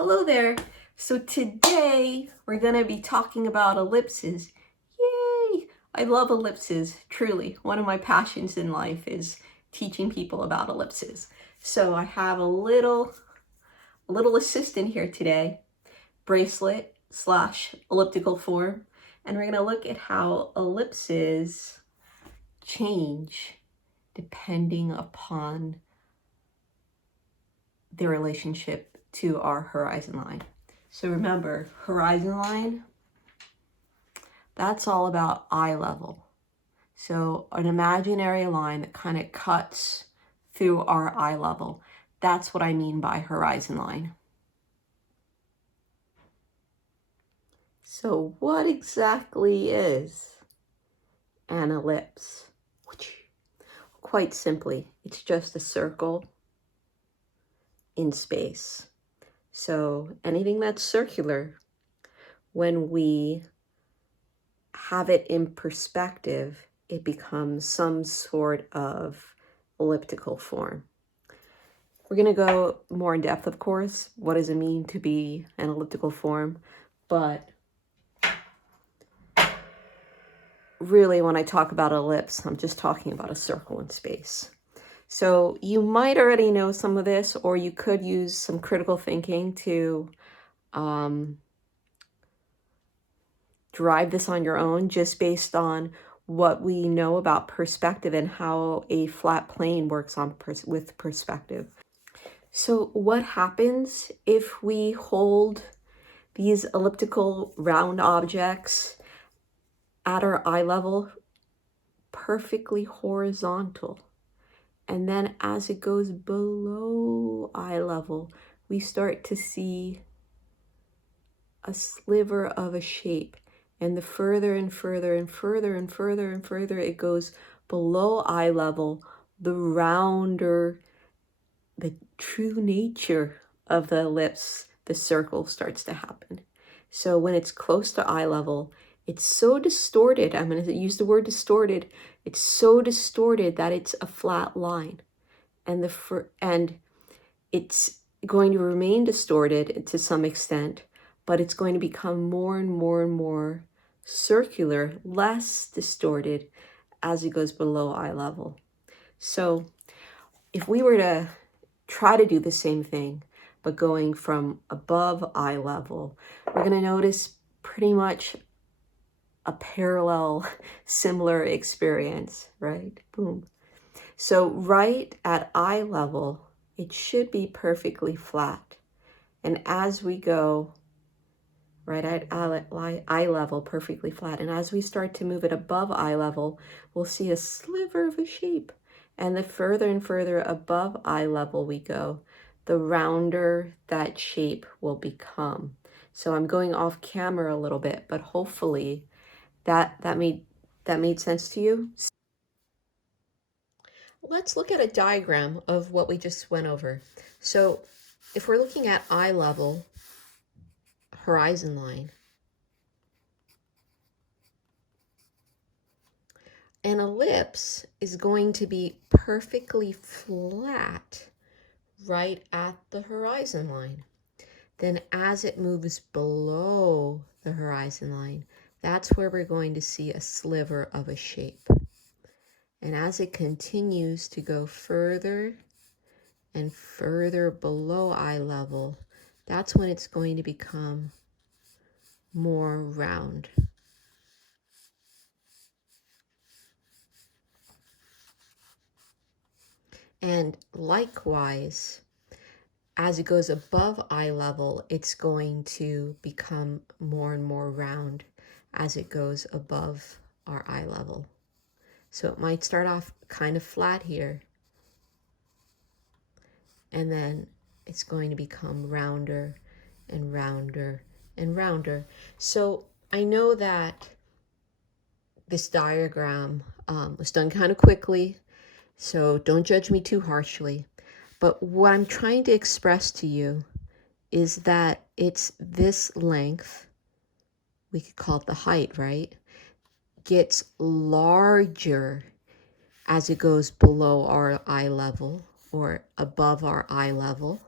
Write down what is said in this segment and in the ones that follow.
Hello there. So today we're going to be talking about ellipses. Yay! I love ellipses, truly. One of my passions in life is teaching people about ellipses. So I have a little assistant here today, bracelet / elliptical form, and we're going to look at how ellipses change depending upon their relationship to our horizon line. So remember, horizon line, that's all about eye level. So an imaginary line that kind of cuts through our eye level. That's what I mean by horizon line. So what exactly is an ellipse? Quite simply, it's just a circle in space. So anything that's circular, when we have it in perspective, it becomes some sort of elliptical form. We're going to go more in depth, of course. What does it mean to be an elliptical form? But really, when I talk about ellipse, I'm just talking about a circle in space. So you might already know some of this, or you could use some critical thinking to drive this on your own, just based on what we know about perspective and how a flat plane works on with perspective. So what happens if we hold these elliptical round objects at our eye level perfectly horizontal? And then as it goes below eye level, we start to see a sliver of a shape. And the further and further and further and further and further it goes below eye level, the rounder the true nature of the ellipse, the circle, starts to happen. So when it's close to eye level, it's so distorted. I'm going to use the word distorted. It's so distorted that it's a flat line. And it's going to remain distorted to some extent, but it's going to become more and more and more circular, less distorted as it goes below eye level. So if we were to try to do the same thing, but going from above eye level, we're going to notice pretty much a parallel, similar experience, right? Boom. So right at eye level, it should be perfectly flat. And as we go right at eye level, perfectly flat, and as we start to move it above eye level, we'll see a sliver of a shape. And the further and further above eye level we go, the rounder that shape will become. So I'm going off camera a little bit, but hopefully that made sense to you. Let's look at a diagram of what we just went over. So if we're looking at eye level, horizon line, an ellipse is going to be perfectly flat right at the horizon line. Then as it moves below the horizon line, that's where we're going to see a sliver of a shape. And as it continues to go further and further below eye level, that's when it's going to become more round. And likewise, as it goes above eye level, it's going to become more and more round as it goes above our eye level. So it might start off kind of flat here, and then it's going to become rounder and rounder and rounder. So I know that this diagram was done kind of quickly, so don't judge me too harshly. But what I'm trying to express to you is that it's this length, we could call it the height, right? Gets larger as it goes below our eye level or above our eye level.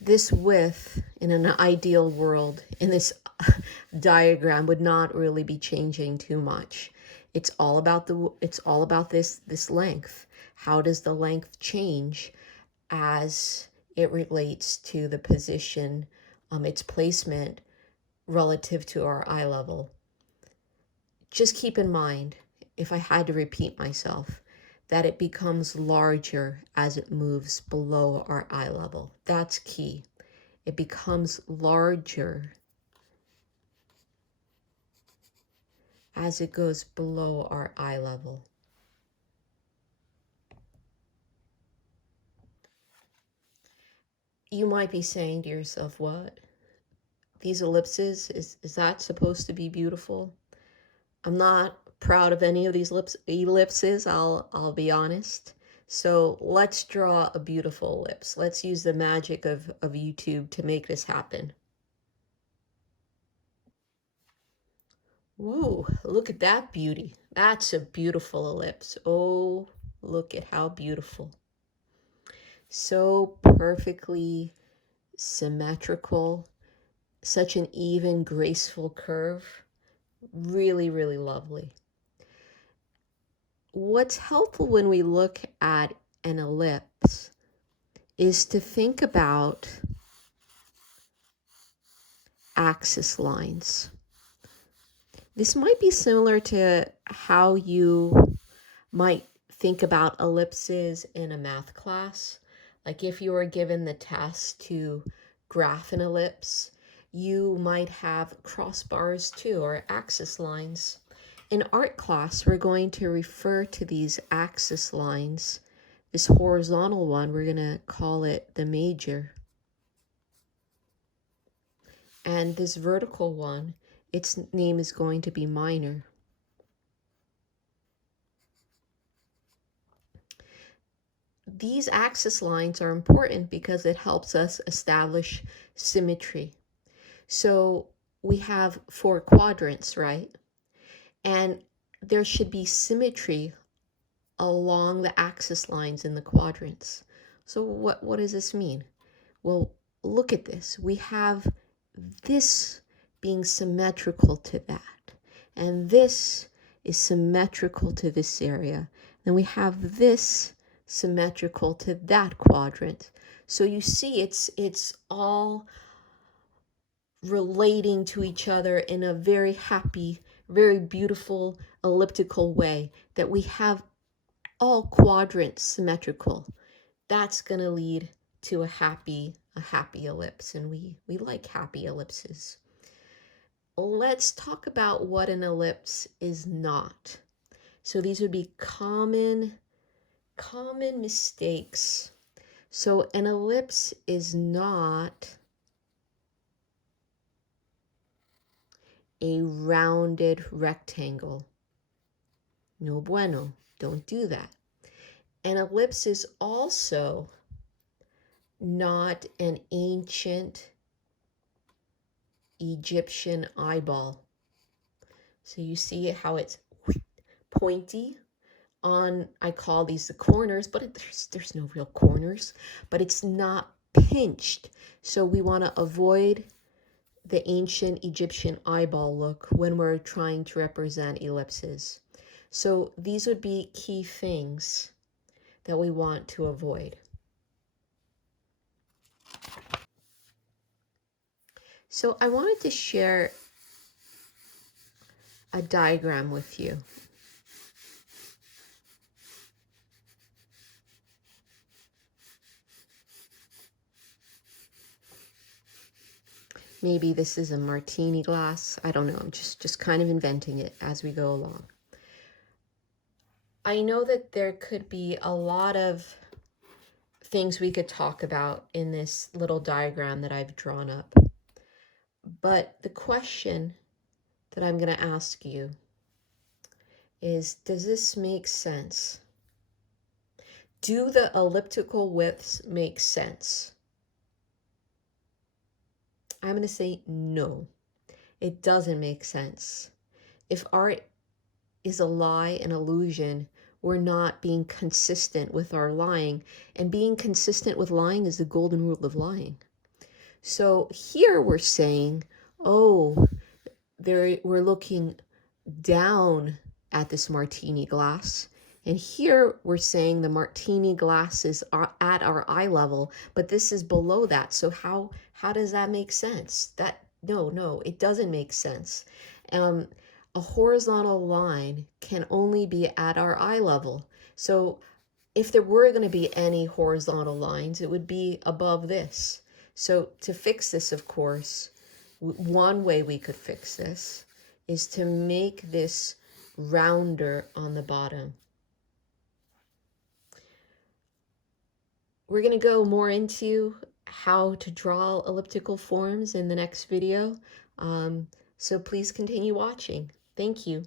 This width in an ideal world in this diagram would not really be changing too much. It's all about this length. How does the length change as it relates to the position, its placement relative to our eye level? Just keep in mind, if I had to repeat myself, that it becomes larger as it moves below our eye level. That's key. It becomes larger as it goes below our eye level. You might be saying to yourself, what? These ellipses, is that supposed to be beautiful? I'm not proud of any of these ellipses, I'll be honest. So let's draw a beautiful ellipse. Let's use the magic of YouTube to make this happen. Whoa, look at that beauty. That's a beautiful ellipse. Oh, look at how beautiful. So perfectly symmetrical, such an even, graceful curve. Really, really lovely. What's helpful when we look at an ellipse is to think about axis lines. This might be similar to how you might think about ellipses in a math class. Like if you were given the task to graph an ellipse, you might have crossbars too, or axis lines. In art class, we're going to refer to these axis lines. This horizontal one, we're going to call it the major. And this vertical one, its name is going to be minor. These axis lines are important because it helps us establish symmetry. So we have 4 quadrants, right? And there should be symmetry along the axis lines in the quadrants. So what does this mean? Well, look at this. We have this being symmetrical to that, and this is symmetrical to this area. Then we have this symmetrical to that quadrant. So you see it's all relating to each other in a very happy, very beautiful elliptical way, that we have all quadrants symmetrical. That's going to lead to a happy ellipse, and we like happy ellipses. Let's talk about what an ellipse is not. So these would be common mistakes. So an ellipse is not a rounded rectangle. No bueno, don't do that. An ellipse is also not an ancient Egyptian eyeball. So you see how it's pointy on, I call these the corners, but there's no real corners, but it's not pinched. So we want to avoid the ancient Egyptian eyeball look when we're trying to represent ellipses. So these would be key things that we want to avoid. So I wanted to share a diagram with you. Maybe this is a martini glass. I don't know. I'm just kind of inventing it as we go along. I know that there could be a lot of things we could talk about in this little diagram that I've drawn up. But the question that I'm going to ask you is, does this make sense? Do the elliptical widths make sense? I'm going to say no, it doesn't make sense. If art is a lie, an illusion, we're not being consistent with our lying. And being consistent with lying is the golden rule of lying. So here we're saying, oh, we're looking down at this martini glass. And here we're saying the martini glass is at our eye level, but this is below that. So how does that make sense? No, it doesn't make sense. Um, a horizontal line can only be at our eye level. So if there were going to be any horizontal lines, it would be above this. So to fix this, of course, one way we could fix this is to make this rounder on the bottom. We're going to go more into how to draw elliptical forms in the next video. So please continue watching. Thank you.